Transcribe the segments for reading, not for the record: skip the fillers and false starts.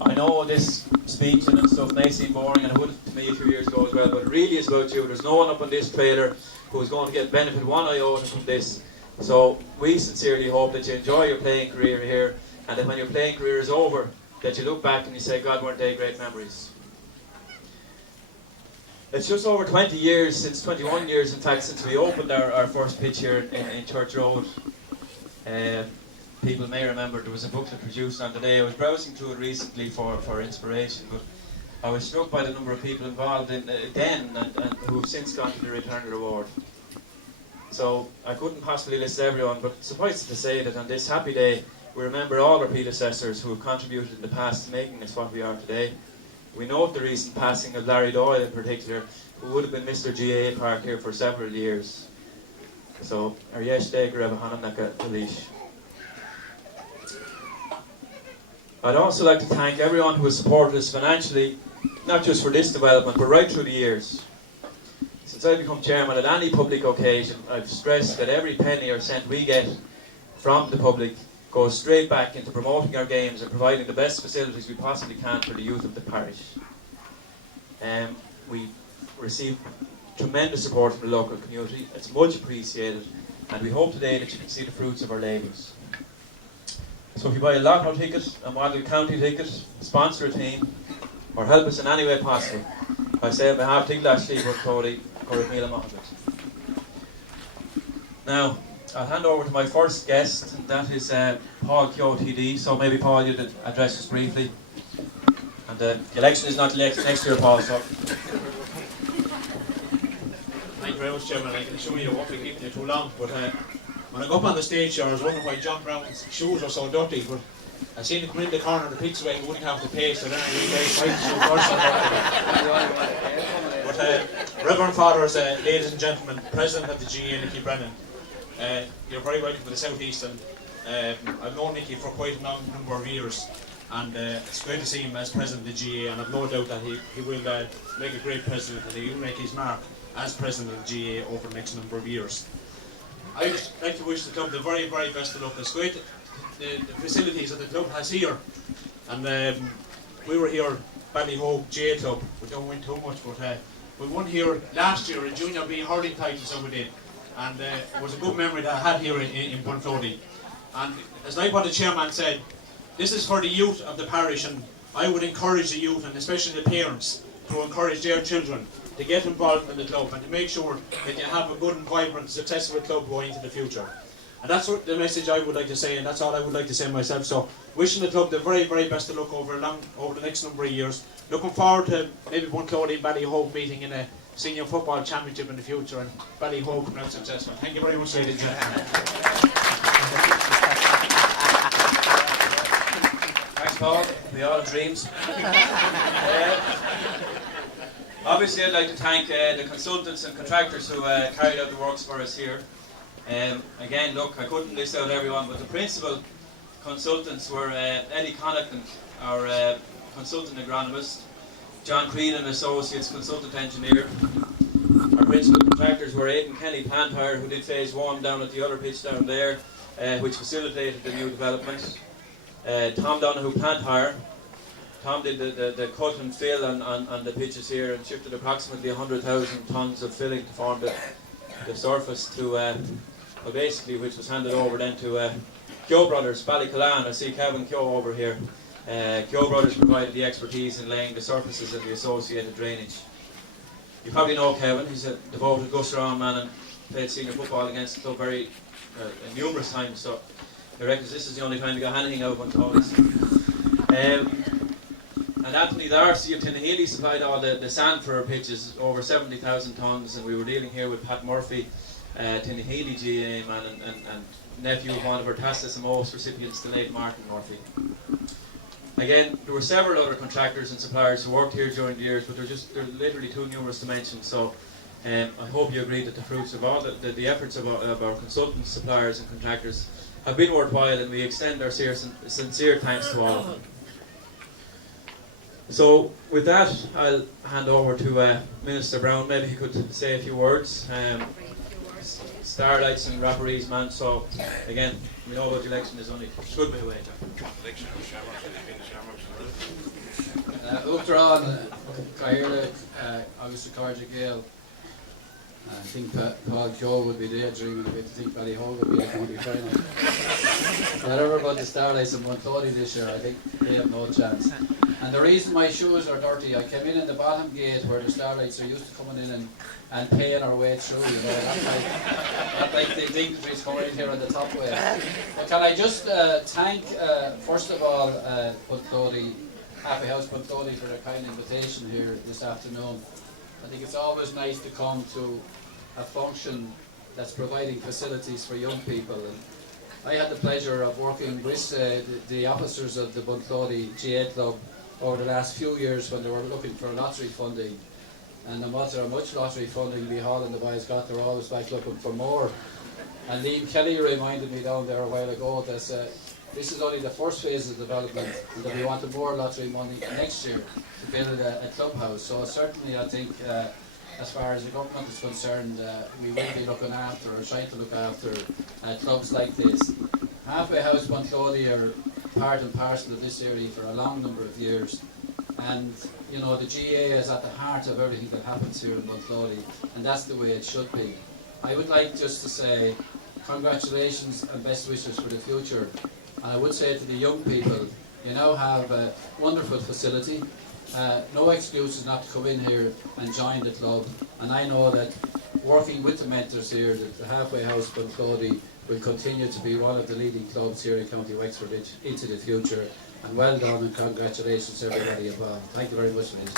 I know this speech and stuff may seem boring, and it would to me a few years ago as well, but it really is about you. There's no one up on this trailer who's going to get benefit one iota from this. So we sincerely hope that you enjoy your playing career here, and that when your playing career is over, that you look back and you say, God, weren't they great memories. It's just over 20 years, 21 years in fact, since we opened our first pitch here in Church Road. People may remember there was a booklet produced on the day. I was browsing through it recently for inspiration, but I was struck by the number of people involved in then and who have since gone to the Return Award. So I couldn't possibly list everyone, but suffice it to say that on this happy day we remember all our predecessors who have contributed in the past to making us what we are today. We note the recent passing of Larry Doyle in particular, who would have been Mr. GAA Park here for several years. So, Aryesh Degra Hanamnaka Talish. I'd also like to thank everyone who has supported us financially, not just for this development, but right through the years. Since I've become chairman at any public occasion, I've stressed that every penny or cent we get from the public goes straight back into promoting our games and providing the best facilities we possibly can for the youth of the parish. We receive tremendous support from the local community. It's much appreciated, and we hope today that you can see the fruits of our labours. So if you buy a lotto ticket, a model county ticket, sponsor a team, or help us in any way possible, I say on behalf of Tiglash Shebut Cody, Mila Mohammed. Now, I'll hand over to my first guest, and that is Paul Keogh TD. So maybe Paul, you'd address us briefly. And the election is not next year, Paul, so... Thank you very much, Chairman. I can assure you I won't be keeping you too long, but when I go up on the stage here, I was wondering why John Brown's shoes are so dirty, but I seen him come in the corner of the pitch away, he wouldn't have to pay, so then I realised why the shoes are dirty. But Reverend Fathers, ladies and gentlemen, President of the GAA, Nicky Brennan, you're very welcome to the South East, and I've known Nicky for quite a long number of years, and it's great to see him as President of the GAA, and I've no doubt that he will make a great President, and he will make his mark as President of the GAA over the next number of years. I'd like to wish the club the very, very best of luck. It's great the facilities that the club has here, and we were here, Ballyhogue GAA Club, we don't win too much, but we won here last year in Junior B hurling titles over there, and it was a good memory that I had here in Bunclody. And as like what the chairman said, this is for the youth of the parish, and I would encourage the youth, and especially the parents, to encourage their children to get involved in the club and to make sure that you have a good and vibrant, successful club going into the future. And that's what the message I would like to say, and that's all I would like to say myself. So, wishing the club the very, very best of luck over the next number of years. Looking forward to maybe Bunclody and Ballyhogue meeting in a senior football championship in the future, and Ballyhogue coming out successful. Thank you very much, ladies and gentlemen. Thanks, Paul. We all have dreams. Obviously, I'd like to thank the consultants and contractors who carried out the works for us here. Again, look, I couldn't list out everyone, but the principal consultants were Eddie Connaughton, our consultant agronomist, John Creed and Associates, consultant engineer. Our principal contractors were Aidan Kenny Plant Hire, who did phase 1 down at the other pitch down there, which facilitated the new development. Tom Donoghue Plant Hire. Tom did the cut and fill on the pitches here and shifted approximately 100,000 tonnes of filling to form the surface to, well basically, which was handed over then to Keogh Brothers, Ballycollan. I see Kevin Keogh over here. Keogh Brothers provided the expertise in laying the surfaces and the associated drainage. You probably know Kevin, he's a devoted Gusserong man and played senior football against the club very numerous times, so I reckon this is the only time we got anything out of Bunclody. And Anthony Darcy of Tinnahealy supplied all the sand for our pitches, over 70,000 tonnes, and we were dealing here with Pat Murphy, Tinnahealy GAA man and nephew of one of our Tastas and most recipients, the late Martin Murphy. Again, there were several other contractors and suppliers who worked here during the years, but they're literally too numerous to mention, so I hope you agree that the fruits of all the efforts of our consultants, suppliers and contractors have been worthwhile, and we extend our sincere thanks to all of them. So with that, I'll hand over to Minister Brown. Maybe he could say a few words. Starlights and Rapparees, man. So again, we know about the election is only a good bit away. Election of Shamrock, Uachtarán, Cahill, August Carja Gale. I think Paul Keogh would be there dreaming of it. I think Ballyhole would be a county final. Whatever about the Starlights in Bunclody this year, I think they have no chance. And the reason my shoes are dirty, I came in the bottom gate where the Starlights are used to coming in and paying our way through, you know. Not like the dignitaries coming in here on the top way. But can I just thank, first of all, Bunclody, Halfway House Bunclody for their kind invitation here this afternoon. I think it's always nice to come to a function that's providing facilities for young people. And I had the pleasure of working with the officers of the Bunclody GAA club over the last few years when they were looking for lottery funding. And no matter how much lottery funding Lee Hall and the boys got, they're always back looking for more. And Liam Kelly reminded me down there a while ago that this is only the first phase of development, and that we wanted more lottery money next year to build a clubhouse. So certainly I think as far as the government is concerned, we will be looking after or trying to look after clubs like this. Halfway House Bunclody are part and parcel of this area for a long number of years. And you know, the GAA is at the heart of everything that happens here in Bunclody, and that's the way it should be. I would like just to say congratulations and best wishes for the future. And I would say to the young people, you now have a wonderful facility, no excuses not to come in here and join the club. And I know that working with the mentors here, that the Halfway House Bunclody will continue to be one of the leading clubs here in County Wexford into the future. And well done and congratulations to everybody involved. Thank you very much for this.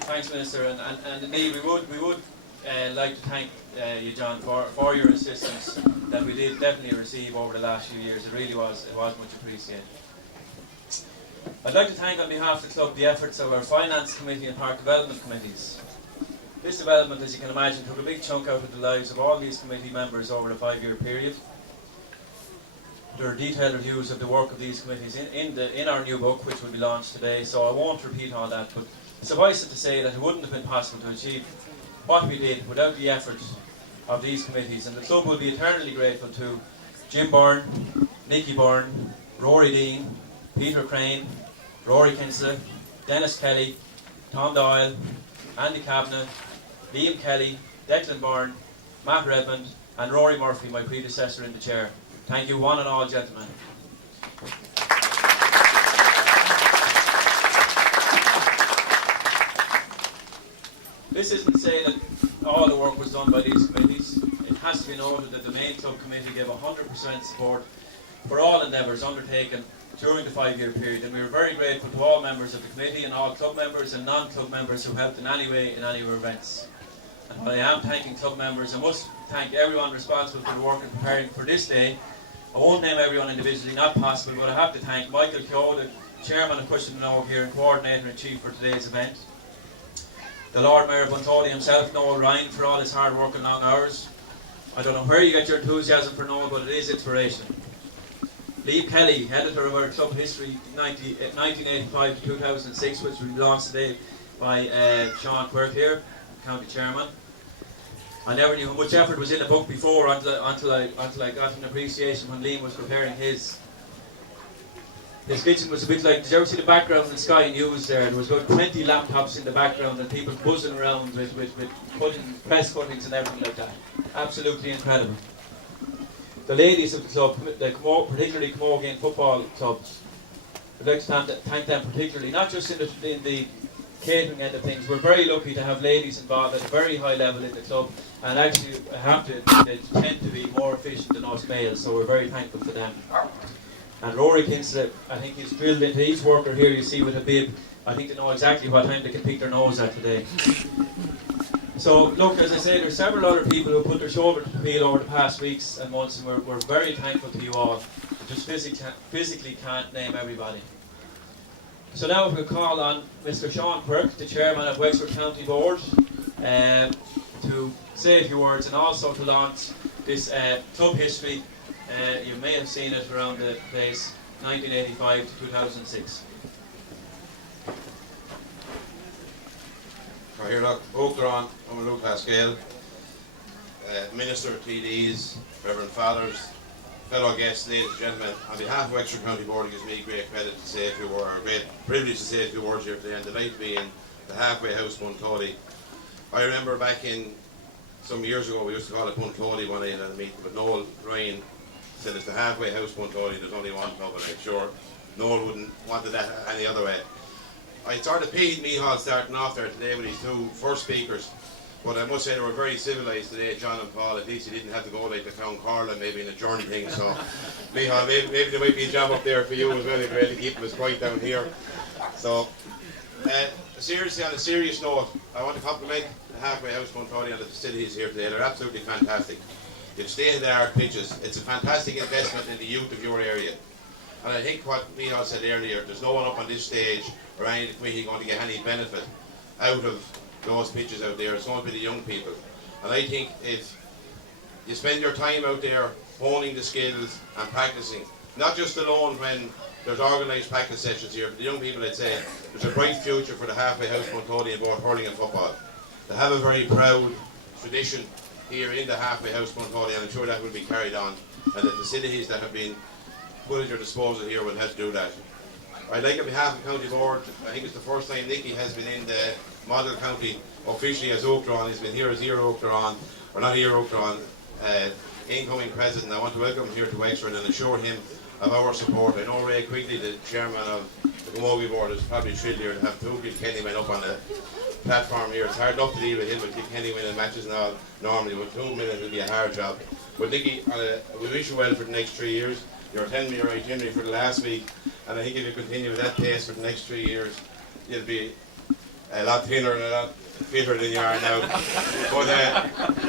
Thanks, Minister, and indeed we would like to thank you, John, for your assistance that we did definitely receive over the last few years. It was much appreciated. I'd like to thank on behalf of the club the efforts of our Finance Committee and Park Development Committees. This development, as you can imagine, took a big chunk out of the lives of all these committee members over a 5-year period. There are detailed reviews of the work of these committees in our new book, which will be launched today, so I won't repeat all that, but suffice it to say that it wouldn't have been possible to achieve what we did without the effort of these committees, and the club will be eternally grateful to Jim Byrne, Nicky Byrne, Rory Dean, Peter Crane, Rory Kinsley, Dennis Kelly, Tom Doyle, Andy Kavanagh, Liam Kelly, Declan Byrne, Matt Redmond and Rory Murphy, my predecessor in the chair. Thank you one and all, gentlemen. This isn't saying that all the work was done by these committees. It has to be noted that the main club committee gave 100% support for all endeavours undertaken during the 5-year period, and we were very grateful to all members of the committee and all club members and non-club members who helped in any way in any of our events. And while I am thanking club members, I must thank everyone responsible for the work in preparing for this day. I won't name everyone individually, not possible, but I have to thank Michael Keogh, the chairman of Pushing the Know here and coordinator-in-chief for today's event. The Lord Mayor of Bunclody himself, Noel Ryan, for all his hard work and long hours. I don't know where you get your enthusiasm for Noel, but it is inspiration. Liam Kelly, editor of our club history 1985 to 2006, which will be launched today by Sean Quirk here, county chairman. I never knew how much effort was in the book before until I got an appreciation when Liam was preparing his. His kitchen was a bit like, did you ever see the background in Sky News there? There was about 20 laptops in the background and people buzzing around with press cuttings and everything like that. Absolutely incredible. The ladies of the club, particularly Camogie Football Club, I'd like to thank them particularly, not just in the catering end of things. We're very lucky to have ladies involved at a very high level in the club, and actually I have to admit they tend to be more efficient than us males, so we're very thankful for them. And Rory Kinsley, I think he's drilled into each worker here you see with a bib. I think they know exactly what time they can pick their nose at today. So look, as I say, there's several other people who put their shoulder to the wheel over the past weeks and months, and we're very thankful to you all. Just physically can't name everybody. So now we'll call on Mr. Sean Quirk, the chairman of Wexford County Board, to say a few words and also to launch this club history. You may have seen it around the place, 1985 to 2006. Uachtarán, Luke Pascal, Minister, TDs, Reverend Fathers, fellow guests, ladies and gentlemen, on behalf of Wexford County Board, it gives me great credit to say a few words, or great privilege to say a few words here today, and delight to be in the Halfway House Bunclody. I remember back in some years ago, we used to call it Bunclody one night at a meeting, but Noel Ryan said it's the Halfway House Bunclody, there's only one club, and I'm sure Noel wouldn't want it that any other way. I sort of paid Micheál starting off there today with his two first speakers, but I must say they were very civilised today, John and Paul. At least he didn't have to go like the Town Carla, maybe in a journey thing. So, Micheál, maybe there might be a job up there for you as well, if you're ready to keep them as quiet down here. So, seriously, on a serious note, I want to compliment the Halfway House Bunclody on the facilities here today. They're absolutely fantastic. You've state-of-the-art pitches. It's a fantastic investment in the youth of your area. And I think what Micheál said earlier, there's no one up on this stage or any of the committee going to get any benefit out of those pitches out there. It's going to be the young people. And I think if you spend your time out there honing the skills and practicing, not just alone when there's organised practice sessions here, but the young people, I'd say, there's a bright future for the Halfway House Bunclody in both hurling and football. They have a very proud tradition here in the Halfway House Bunclody, and I'm sure that will be carried on, and the facilities that have been put at your disposal here will help do that. I'd like, on behalf of the County Board, I think it's the first time Nicky has been in the Model County officially as Oakdrawn. He's been here as Ear Oakdrawn, or not Ear Oakdrawn, incoming president. I want to welcome him here to Wexford and assure him of our support. I know Ray Quigley, the chairman of the Camogie Board, is probably thrilled here to have two Kilkenny men up on the platform here. It's hard enough to deal with him with Kilkenny winning matches now normally, but 2 minutes will be a hard job. But Nicky, we wish you well for the next 3 years. You're telling me your itinerary for the last week, and I think if you continue with that pace for the next 3 years, you'll be a lot thinner and a lot fitter than you are now. But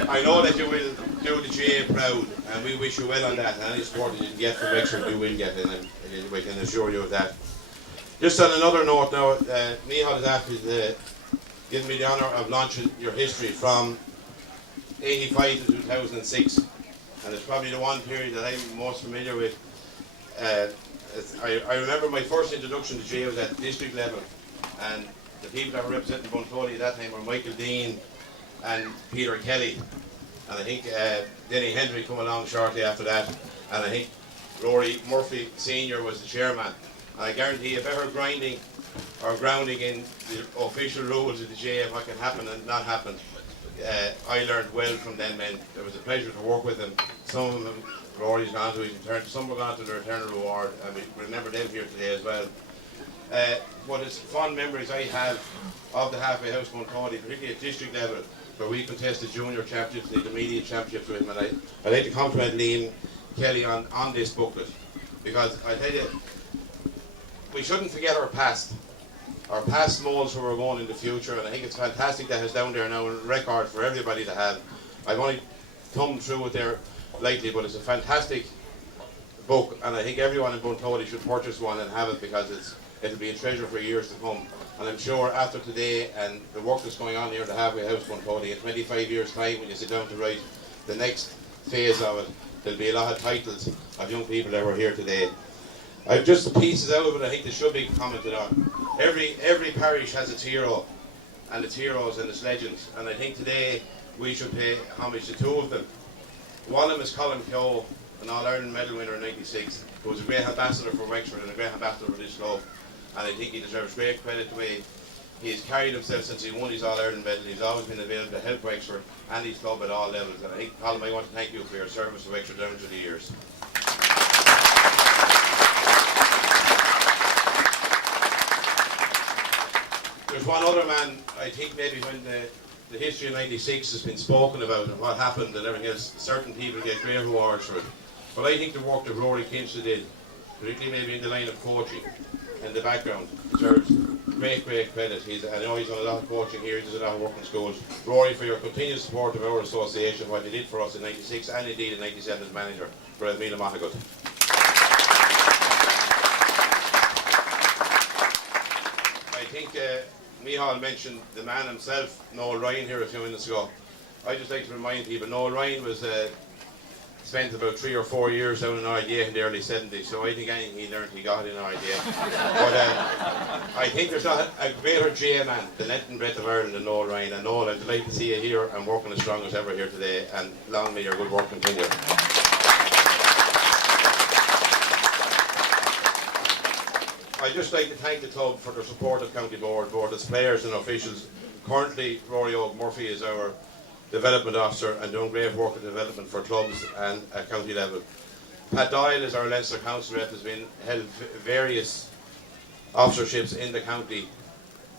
I know that you will do the GAA proud, and we wish you well on that. And any support that you can get from Wexford, you will get, and we can assure you of that. Just on another note now, Micheál has asked me to give me the honour of launching your history from 85 to 2006, and it's probably the one period that I'm most familiar with. I remember my first introduction to GAA was at district level, and the people that were representing Bunclody at that time were Michael Dean and Peter Kelly, and I think Denny Hendry come along shortly after that, and I think Rory Murphy Senior was the chairman. And I guarantee if ever grinding or grounding in the official rules of the GAA, what can happen and not happen, I learned well from them men. It was a pleasure to work with them. Some of them, Rory's gone to his return, some were gone to their eternal reward, and we remember them here today as well. But it's fond memories I have of the Halfway House Bunclody, particularly at district level, where we contested junior championships and intermediate championships with him. And I'd like to compliment Liam Kelly on this booklet, because I tell you, we shouldn't forget our past molds where we're going in the future, and I think it's fantastic that it's down there now on record for everybody to have. I've only thumbed through it there lightly, but it's a fantastic book, and I think everyone in Bunclody should purchase one and have it, because it'll be a treasure for years to come. And I'm sure after today and the work that's going on here at the Halfway House Bunclody, in 25 years' time, when you sit down to write the next phase of it, there'll be a lot of titles of young people that were here today. I've just pieces out of it I think they should be commented on. Every parish has its hero, and its heroes and its legends, and I think today we should pay homage to two of them. One of them is Colin Keogh, an All-Ireland medal winner in '96, who was a great ambassador for Wexford and a great ambassador for this club, and I think he deserves great credit the way he has carried himself since he won his All-Ireland medal. He's always been available to help Wexford and his club at all levels, and I think, Colin, I want to thank you for your service to Wexford down through the years. There's one other man, I think maybe when the history of '96 has been spoken about and what happened and everything else, certain people get great rewards for it. But I think the work that Rory Kinsley did, particularly maybe in the line of coaching in the background, deserves great credit. I know he's done a lot of coaching here, he does a lot of work in schools. Rory, for your continued support of our association, what he did for us in '96 and indeed in '97 as manager for Elmina Mahagut. I think Micheál mentioned the man himself, Noel Ryan, here a few minutes ago. I'd just like to remind people, Noel Ryan was spent about 3 or 4 years down in RDA in the early 70s, so I think anything he learned he got in RDA. But I think there's not a greater GAA man, the length and breadth of Ireland, than Noel Ryan. And Noel, I'm delighted to see you here and working as strong as ever here today, and long may your good work continue. I'd just like to thank the club for their support of County Board, both its players and officials. Currently, Rory Murphy is our development officer and doing great work in development for clubs and at county level. Pat Doyle is our Leinster Council rep, has been held various officerships in the county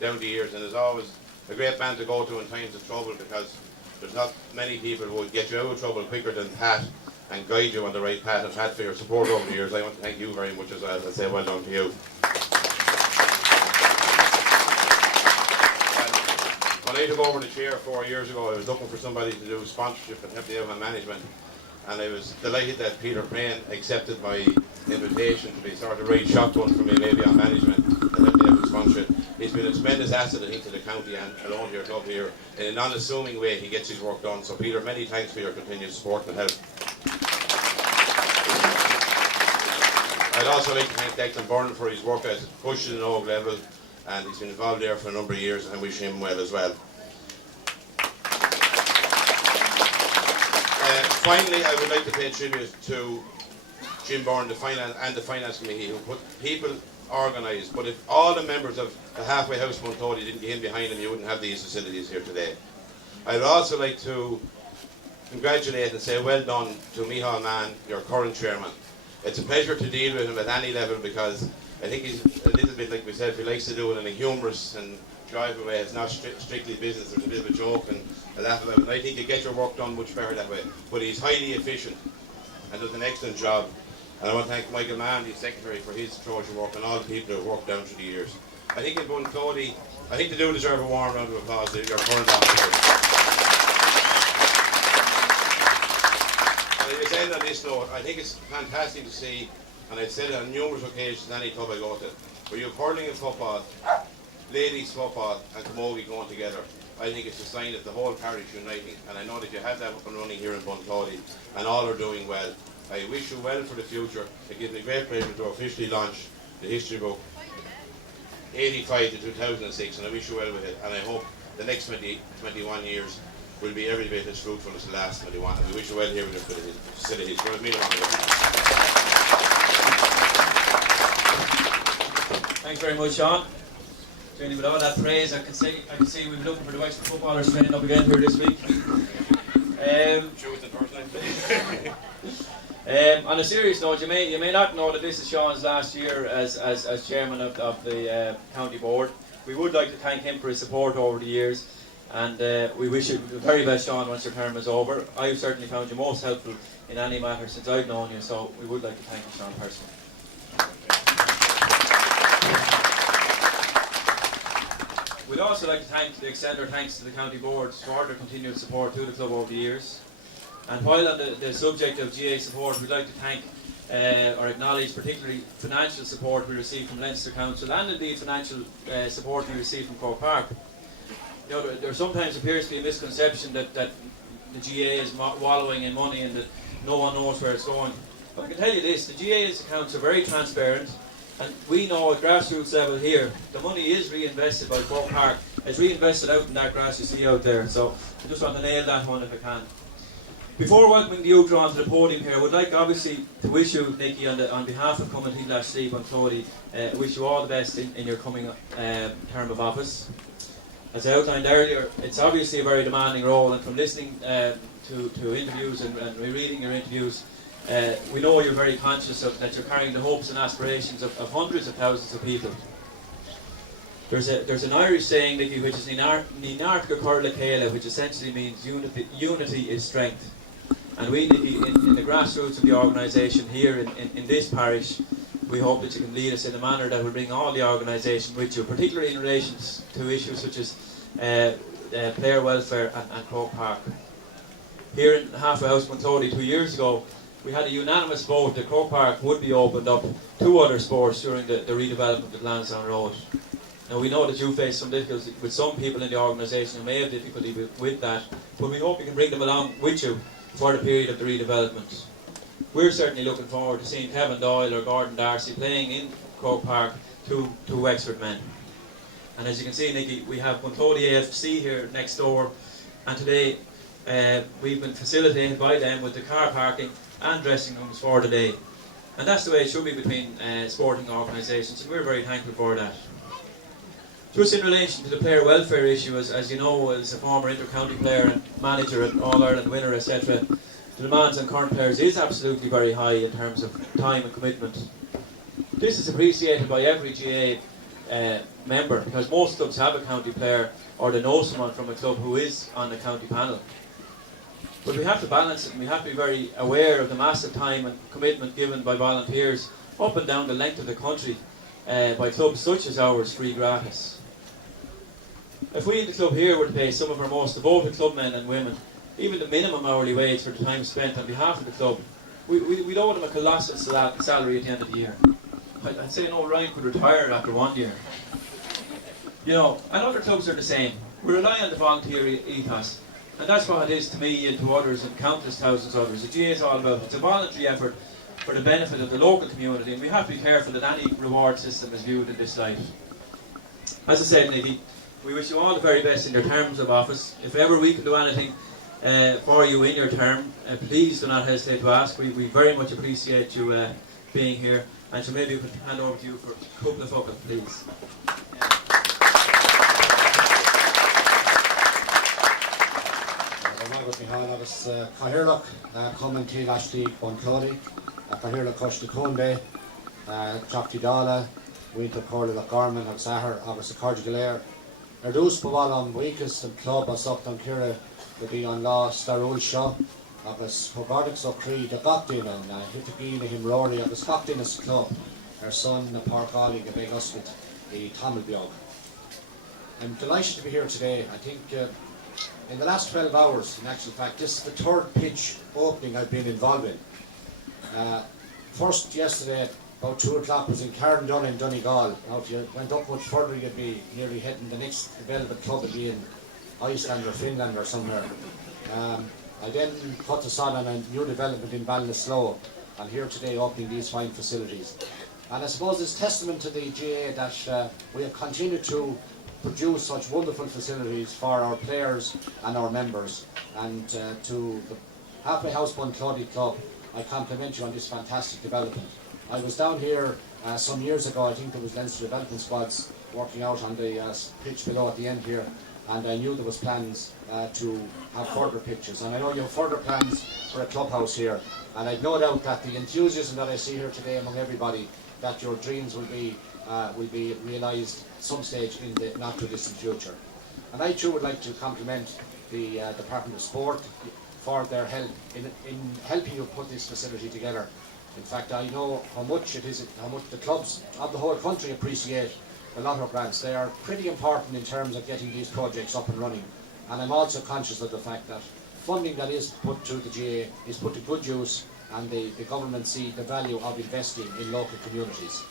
down the years, and is always a great man to go to in times of trouble, because there's not many people who will get you out of trouble quicker than Pat and guide you on the right path. And Pat, for your support over the years, I want to thank you very much as well, and say well done to you. When I took over the chair 4 years ago, I was looking for somebody to do sponsorship and help me out with management, and I was delighted that Peter Crane accepted my invitation to be sort of right shotgun for me maybe on management and help me out with sponsorship. He's been a tremendous asset, I think, to the county and alone to your club here. In an unassuming way, he gets his work done. So Peter, many thanks for your continued support and help. I'd also like to thank Declan Byrne for his work as pushing an oak level, and he's been involved there for a number of years, and I wish him well as well. Finally, I would like to pay tribute to Jim Byrne, the finance committee, who put people organised. But if all the members of the Halfway House Bunclody didn't get in behind them, you wouldn't have these facilities here today. I'd also like to congratulate and say well done to Micheál Mann, your current chairman. It's a pleasure to deal with him at any level, because I think he's a little bit like myself. He likes to do it in a humorous and joyful way. It's not strictly business. There's a bit of a joke and a laugh about it. And I think you get your work done much better that way. But he's highly efficient and does an excellent job. And I want to thank Michael Mann, the secretary, for his Trojan work, and all the people who have worked down through the years. I think in Bunclody, I think they do deserve a warm round of applause, your current officers. And I just end on this note. I think it's fantastic to see, and I've said it on numerous occasions, any club I go to, where you have hurling and football, ladies football and camogie going together. I think it's a sign that the whole parish is uniting, and I know that you have that up and running here in Bunclody, and all are doing well. I wish you well for the future. It gives me great pleasure to officially launch the history book 85 to 2006, and I wish you well with it, and I hope the next 21 years will be every bit as fruitful as the last 21, and we wish you well here with the facilities. Thanks very much, Sean. Jenny, with all that praise, I can see we've been looking for the Wexford footballers training up again here this week. On a serious note, you may not know that this is Sean's last year as chairman of the county board. We would like to thank him for his support over the years, and we wish you the very best, Sean, once your term is over. I've certainly found you most helpful in any matter since I've known you, so we would like to thank you, Sean, personally. We'd also like to extend our thanks to the county board for their continued support to the club over the years. And while on the subject of GAA support, we'd like to thank or acknowledge particularly financial support we received from Leinster Council, and indeed financial support we received from Cork Park. You know, there sometimes appears to be a misconception that the GAA is wallowing in money and that no one knows where it's going. But I can tell you this, the GAA's accounts are very transparent, and we know at grassroots level here, the money is reinvested by Cork Park. It's reinvested out in that grass you see out there, so I just want to nail that one if I can. Before welcoming you drawn to the podium here, I would like obviously to wish you, Nicky, on behalf of Committee Bunclody, wish you all the best in your coming term of office. As I outlined earlier, it's obviously a very demanding role, and from listening to interviews and rereading your interviews, we know you're very conscious of that you're carrying the hopes and aspirations of hundreds of thousands of people. There's an Irish saying, Nicky, which is Ninarca Curla Kela, which essentially means unity is strength. And we, Nicky, in the grassroots of the organisation here in this parish, we hope that you can lead us in a manner that will bring all the organisation with you, particularly in relation to issues such as player welfare and Croke Park. Here in Halfway House Bunclody 2 years ago, we had a unanimous vote that Croke Park would be opened up to other sports during the redevelopment of Lansdowne Road. Now we know that you face some difficulties with some people in the organisation who may have difficulty with that, but we hope you can bring them along with you for the period of the redevelopment. We're certainly looking forward to seeing Kevin Doyle or Gordon Darcy playing in Croke Park to Wexford men. And as you can see, Nicky, we have Bunclody AFC here next door, and today we've been facilitated by them with the car parking and dressing rooms for the day. And that's the way it should be between sporting organisations, and we're very thankful for that. Just in relation to the player welfare issue, as you know, as a former inter-county player and manager and All-Ireland winner, etc., the demands on current players is absolutely very high in terms of time and commitment. This is appreciated by every GAA member, because most clubs have a county player or they know someone from a club who is on the county panel. But we have to balance it, and we have to be very aware of the massive time and commitment given by volunteers up and down the length of the country by clubs such as ours, free gratis. If we in the club here were to pay some of our most devoted clubmen and women even the minimum hourly wage for the time spent on behalf of the club, we'd owe them a colossal salary at the end of the year. I'd say no, Ryan could retire after 1 year. You know, and other clubs are the same. We rely on the volunteer ethos, and that's what it is to me and to others and countless thousands of others. The GAA is all about, it's a voluntary effort for the benefit of the local community, and we have to be careful that any reward system is viewed in this light. As I said, Nicky, we wish you all the very best in your terms of office. If ever we can do anything for you in your term, please do not hesitate to ask. We very much appreciate you being here, and so maybe we could hand over to you for a couple of fuckers, please. agus Cahirlach coming to HWH Bunclody, Cahirlach Costa Conde, Chapti Dala, Winter Corley Garman, agus Ahar, agus Cardi Galair. Erdús Bawalam Weekes and Club as Upton Kira to be on Law Starul Shaw, agus Hogardic so Cree the Goctina, Hitagina him Rory, agus Goctina's Club, her son, the Park Ali, the big Usket, the Tamilbiog. I'm delighted to be here today. I think in the last 12 hours, in actual fact, this is the third pitch opening I've been involved in. First, yesterday, about 2 o'clock, was in Carndon in Donegal. Now, if you went up much further, you'd be nearly hitting the next available club, would be in Iceland or Finland or somewhere. I then put the sod on a new development in Ballinasloe, and here today opening these fine facilities. And I suppose it's testament to the GAA that we have continued to produce such wonderful facilities for our players and our members. And to the Halfway House Bunclody Club, I compliment you on this fantastic development. I was down here some years ago. I think there was Leinster development squads working out on the pitch below at the end here, and I knew there was plans to have further pitches, and I know you have further plans for a clubhouse here, and I've no doubt that the enthusiasm that I see here today among everybody, that your dreams will be realised some stage in the not too distant future. And I too would like to compliment the Department of Sport for their help in helping you put this facility together. In fact, I know how much the clubs of the whole country appreciate the lotto grants. They are pretty important in terms of getting these projects up and running. And I'm also conscious of the fact that funding that is put to the GAA is put to good use, and the government see the value of investing in local communities.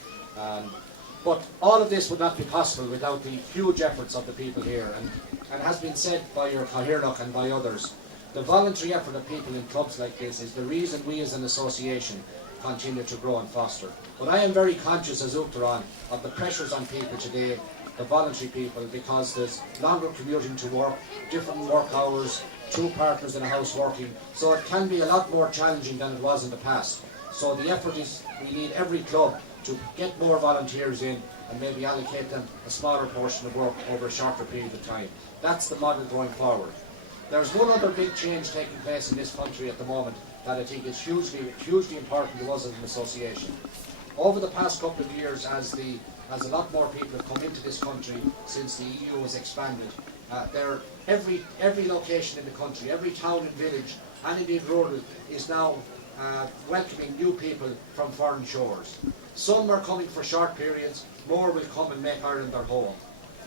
But all of this would not be possible without the huge efforts of the people here. And it has been said by your Cahirlach and by others, the voluntary effort of people in clubs like this is the reason we as an association continue to grow and foster. But I am very conscious as Uachtaráin of the pressures on people today, the voluntary people, because there's longer commuting to work, different work hours, 2 partners in a house working, so it can be a lot more challenging than it was in the past. So the effort is, we need every club to get more volunteers in and maybe allocate them a smaller portion of work over a shorter period of time. That's the model going forward. There's one other big change taking place in this country at the moment that I think is hugely important to us as an association. Over the past couple of years, as a lot more people have come into this country since the EU was expanded, every location in the country, every town and village, and indeed rural, is now welcoming new people from foreign shores. Some are coming for short periods, more will come and make Ireland their home.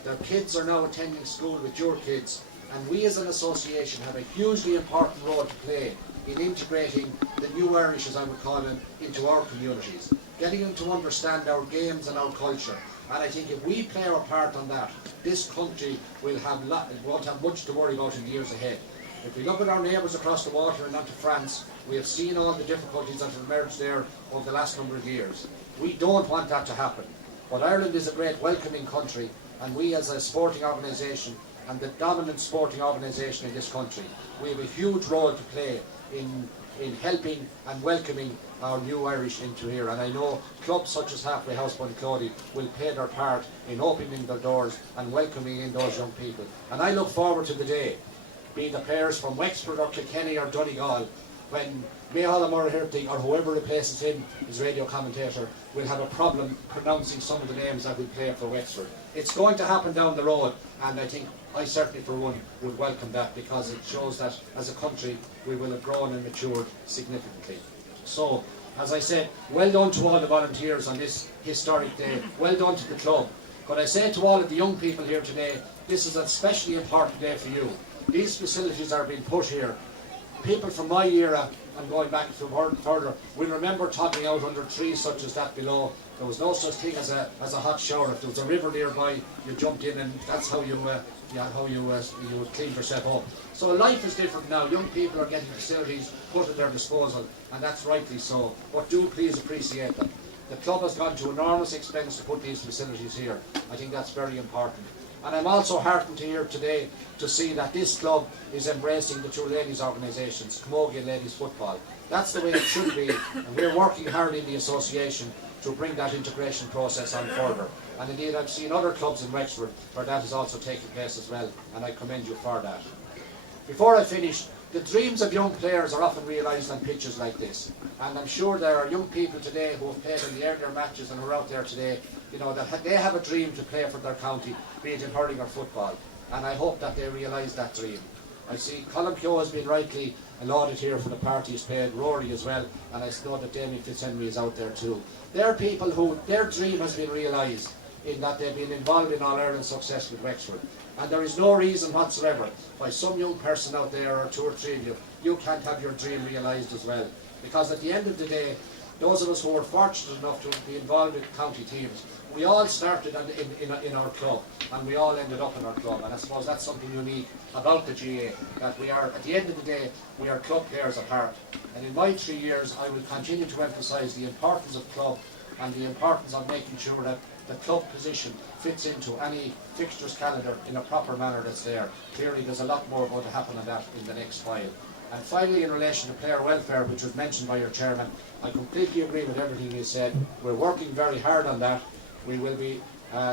Their kids are now attending school with your kids, and we as an association have a hugely important role to play in integrating the new Irish, as I would call them, into our communities, getting them to understand our games and our culture. And I think if we play our part on that, this country won't have much to worry about in the years ahead. If we look at our neighbours across the water and onto France, we have seen all the difficulties that have emerged there over the last number of years. We don't want that to happen. But Ireland is a great welcoming country, and we as a sporting organisation, and the dominant sporting organisation in this country, we have a huge role to play in in helping and welcoming our new Irish into here. And I know clubs such as Halfway House Bunclody will play their part in opening their doors and welcoming in those young people. And I look forward to the day, be the players from Wexford or Kilkenny or Donegal, when Micheál O'Murray or whoever replaces him as radio commentator will have a problem pronouncing some of the names that will play for Wexford. It's going to happen down the road, and I think I certainly for one would welcome that, because it shows that as a country we will have grown and matured significantly. So, as I said, well done to all the volunteers on this historic day, well done to the club. But I say to all of the young people here today, this is an especially important day for you. These facilities are being put here. People from my era, and going back further, will remember toddling out under trees such as that below. There was no such thing as a hot shower. If there was a river nearby, you jumped in, and that's how you would clean yourself up. So life is different now. Young people are getting facilities put at their disposal, and that's rightly so. But do please appreciate them. The club has gone to enormous expense to put these facilities here. I think that's very important. And I'm also heartened to hear today to see that this club is embracing the two ladies' organisations, Camogie Ladies Football. That's the way it should be, and we're working hard in the association to bring that integration process on further. And indeed, I've seen other clubs in Wexford where that has also taken place as well, and I commend you for that. Before I finish, the dreams of young players are often realised on pitches like this, and I'm sure there are young people today who have played in the earlier matches and are out there today, you know, that they have a dream to play for their county, be it in hurling or football, and I hope that they realise that dream. I see Colin Keogh has been rightly lauded here for the part he's played, Rory as well, and I know that Damien Fitzhenry is out there too. They're people who, their dream has been realised in that they've been involved in All-Ireland success with Wexford. And there is no reason whatsoever why some young person out there, or two or three of you can't have your dream realised as well. Because at the end of the day, those of us who are fortunate enough to be involved with county teams, we all started in our club, and we all ended up in our club. And I suppose that's something unique about the GAA, that we are, at the end of the day, we are club players at heart. And in my 3 years, I will continue to emphasise the importance of club and the importance of making sure that the club position fits into any fixtures calendar in a proper manner that's there. Clearly there's a lot more going to happen on that in the next while. And finally, in relation to player welfare, which was mentioned by your chairman, I completely agree with everything you said. We're working very hard on that. We will be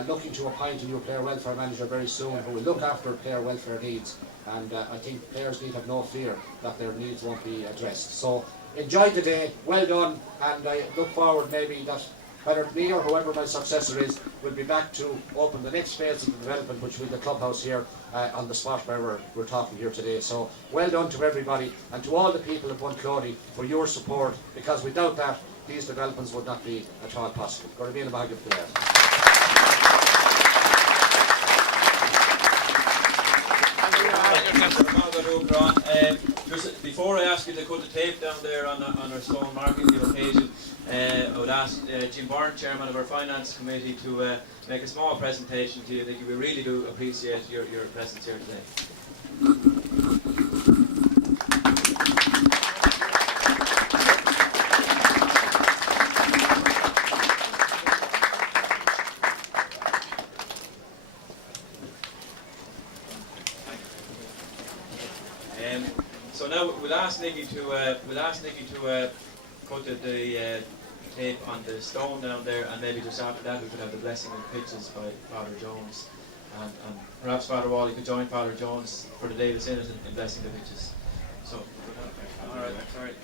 looking to appoint a new player welfare manager very soon who will look after player welfare needs, and I think players need have no fear that their needs won't be addressed. So enjoy the day, well done, and I look forward maybe that whether me or whoever my successor is, will be back to open the next phase of the development, which will be the clubhouse here on the spot where we're talking here today. So well done to everybody, and to all the people of Bunclody for your support, because without that these developments would not be at all possible. Going to be in a bag of Before I ask you to cut the tape down there on our stone marking the occasion, I would ask Jim Byrne, Chairman of our Finance Committee, to make a small presentation to you. That we really do appreciate your presence here today. So now we'll ask Nicky to cut the tape on the stone down there, and maybe just after that we could have the blessing of pitches by Father Jones, and perhaps Father Wally could join Father Jones for the day that's in it in blessing the pitches. So, all right, sorry.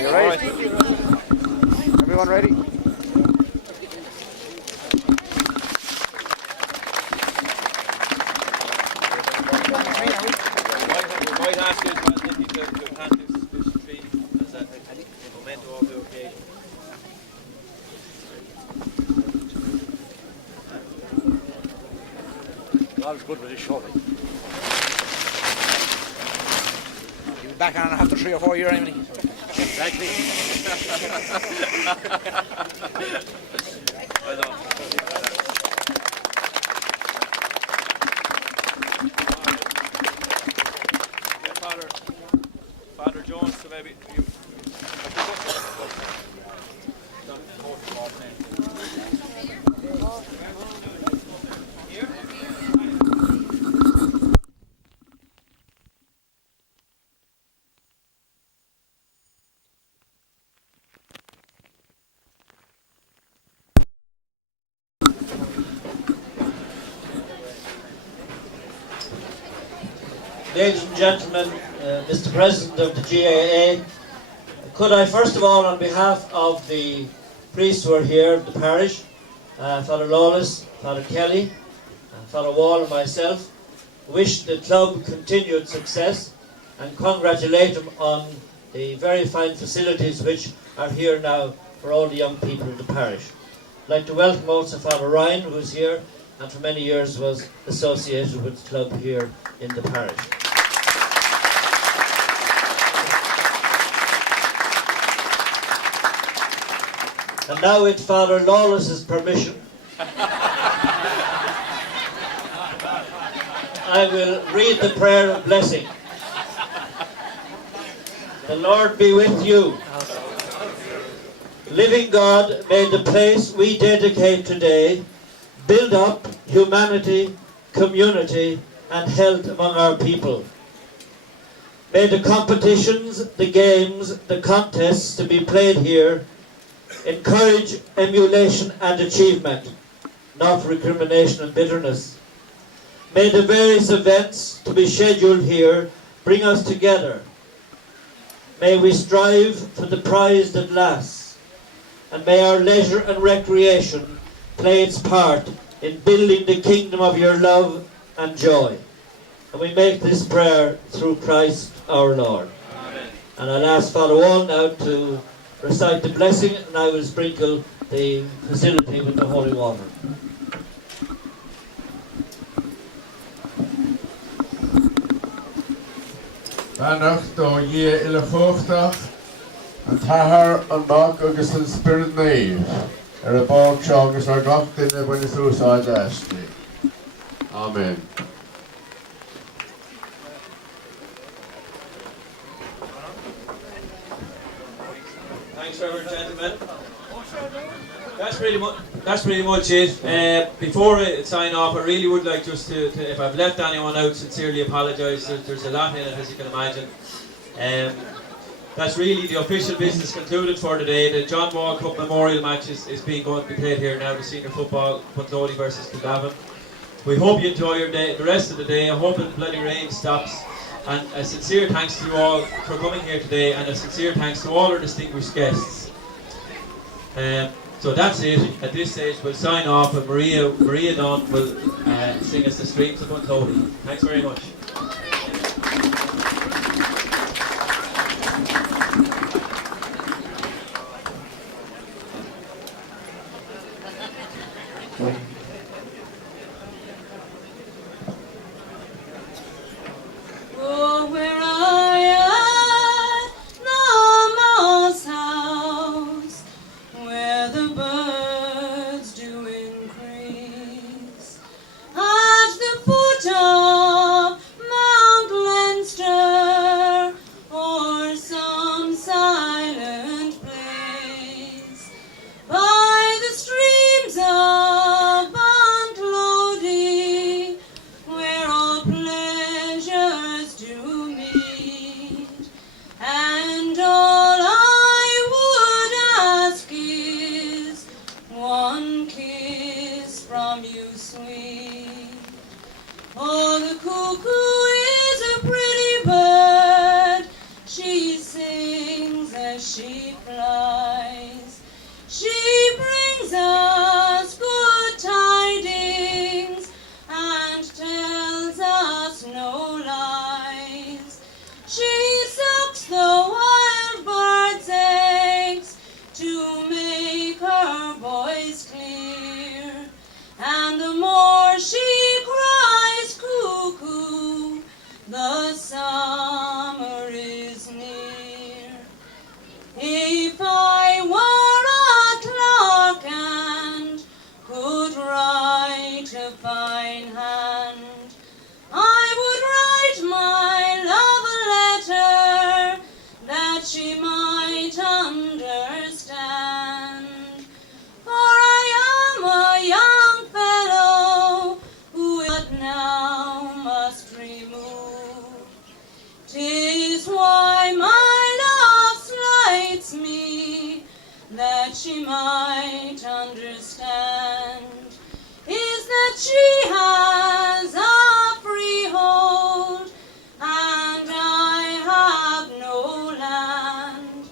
You ready? Everyone ready? We might ask you to hand this tree as a memento of the occasion. good with his shoulder. He'll be back on after 3 or 4 years, I mean. Exactly. Well done. Father Jones, so maybe you. Ladies and gentlemen, Mr. President of the GAA, could I first of all, on behalf of the priests who are here of the parish, Father Lawless, Father Kelly, Father Wall and myself, wish the club continued success and congratulate them on the very fine facilities which are here now for all the young people of the parish. I'd like to welcome also Father Ryan, who is here and for many years was associated with the club here in the parish. And now, with Father Lawless's permission, I will read the prayer of blessing. The Lord be with you. Living God, may the place we dedicate today build up humanity, community, and health among our people. May the competitions, the games, the contests to be played here encourage emulation and achievement, not recrimination and bitterness. May the various events to be scheduled here bring us together. May we strive for the prize that lasts, and may our leisure and recreation play its part in building the kingdom of your love and joy. And we make this prayer through Christ our Lord. Amen. And I'll ask Father Wall now to recite the blessing, and I will sprinkle the facility with the holy water. Banach do ye ila chochtach an tahar an bach agus an spirit naive a bach agus ar gach dinne when it's úsáid eisli. Amen. Thanks, Reverend gentlemen. That's pretty much it. Before I sign off, I really would like just to if I've left anyone out, sincerely apologise. There's a lot in it, as you can imagine. That's really the official business concluded for today. The John Wall Cup Memorial match is going to be played here now, the senior football, Bunclody versus Kildavin. We hope you enjoy your day, the rest of the day. I hope the bloody rain stops. And a sincere thanks to you all for coming here today, and a sincere thanks to all our distinguished guests. So that's it. At this stage, we'll sign off, and Maria Dunn will sing us the Streams of Bunclody. Thanks very much. remove. 'Tis why my love slights me, that she might understand, is that she has a freehold, and I have no land.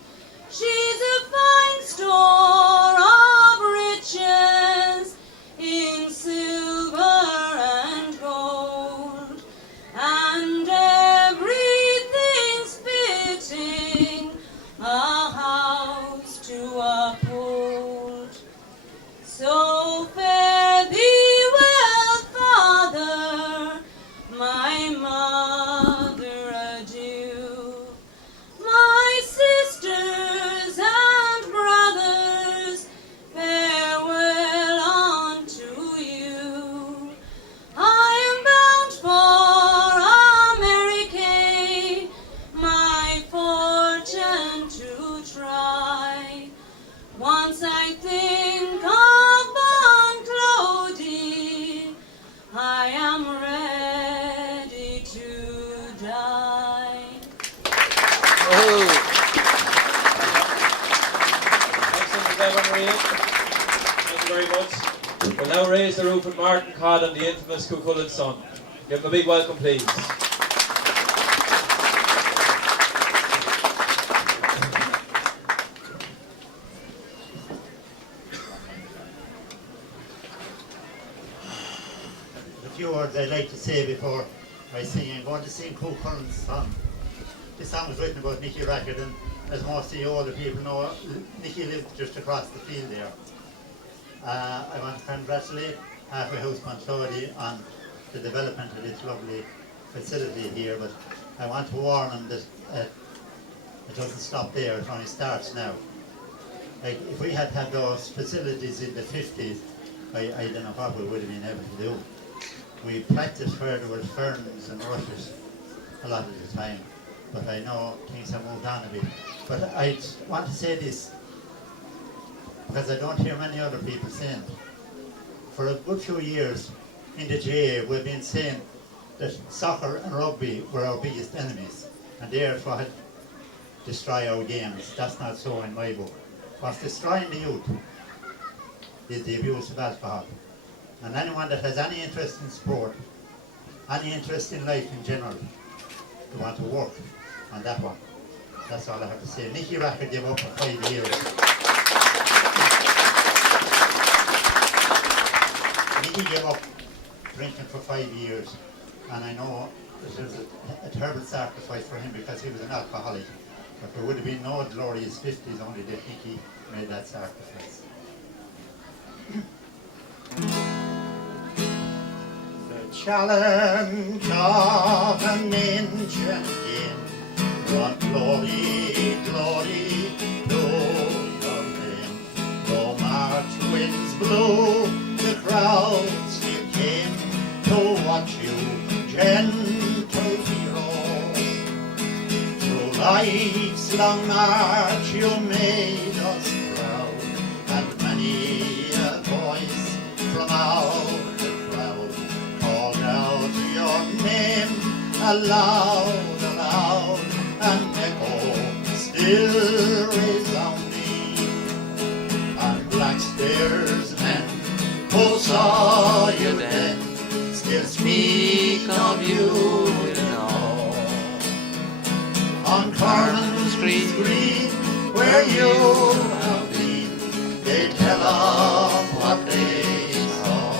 She's a fine store of riches in silver and gold, and everything's fitting a house to uphold. So fare thee well, Father, my mother, adieu. My sisters and brothers, farewell unto you. I am bound for America, my fortune to try. Once I think of Bunclody, I am ready to die. Excellent, Deborah Maria. Thank you very much. We'll now raise the roof with Martin Codd and the infamous Cuchullin's son. Give him a big welcome, please. A few words I'd like to say before I sing. I'm going to sing Cuchullin's song. This song was written about Nicky Rackard, and as most of you older people know, Nicky lived just across the field there. I want to congratulate Halfway House Bunclody on the development of this lovely facility here, but I want to warn them that it doesn't stop there, it only starts now. Like, if we had had those facilities in the 50s, I don't know what we would have been able to do. We practiced where there were ferns and rushes a lot of the time, but I know things have moved on a bit. But I want to say this, because I don't hear many other people saying it. For a good few years in the GAA, we've been saying that soccer and rugby were our biggest enemies, and therefore had destroy our games. That's not so in my book. What's destroying the youth is the abuse of alcohol. And anyone that has any interest in sport, any interest in life in general, they want to work on that one. That's all I have to say. Nicky Rackard gave up for 5 years. Nicky gave up drinking for 5 years, and I know it was a terrible sacrifice for him because he was an alcoholic. But there would have been no glorious 50s only that Nicky made that sacrifice. The challenge of an ancient game brought glory, glory to your name. Though March winds blew, the crowds still came to watch you, gentle hero. Through life's long march you made us proud, and many a voice from out the crowd called out your name aloud, aloud, and echo still resounding. And Blackspear's men who saw you then still speak of you in awe. On Carnan Street Green, where you have been, they tell of what they saw.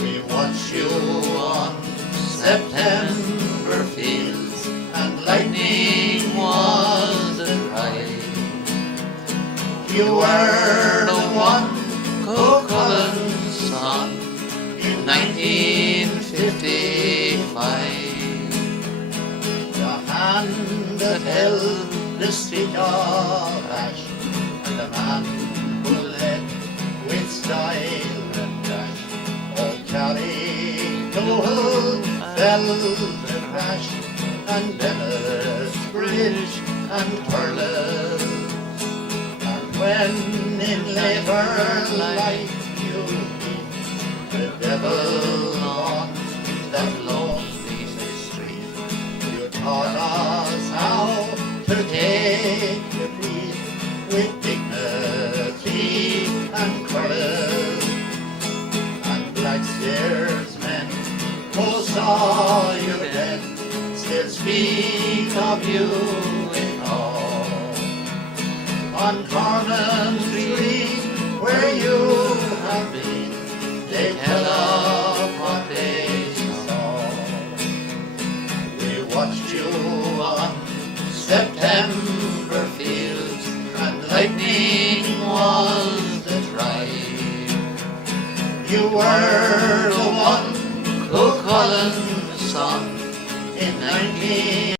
We watch you on September fields, and lightning wasn't high. You were the one Cuchullin's son in 1955. The hand that held the stick of ash, and the man who led with style and dash. Oh, Carrickdale fell the crash, and Bennett's Bridge and Turles. And when in later life you meet the devil on that low will take the field with dignity and courage. And black steersmen who saw you then still speak of you in awe. On Cornan Street, where you have been, they tell of what they saw. We watched you on September fields, and lightning was the drive. You were the one who Cullen's son in 19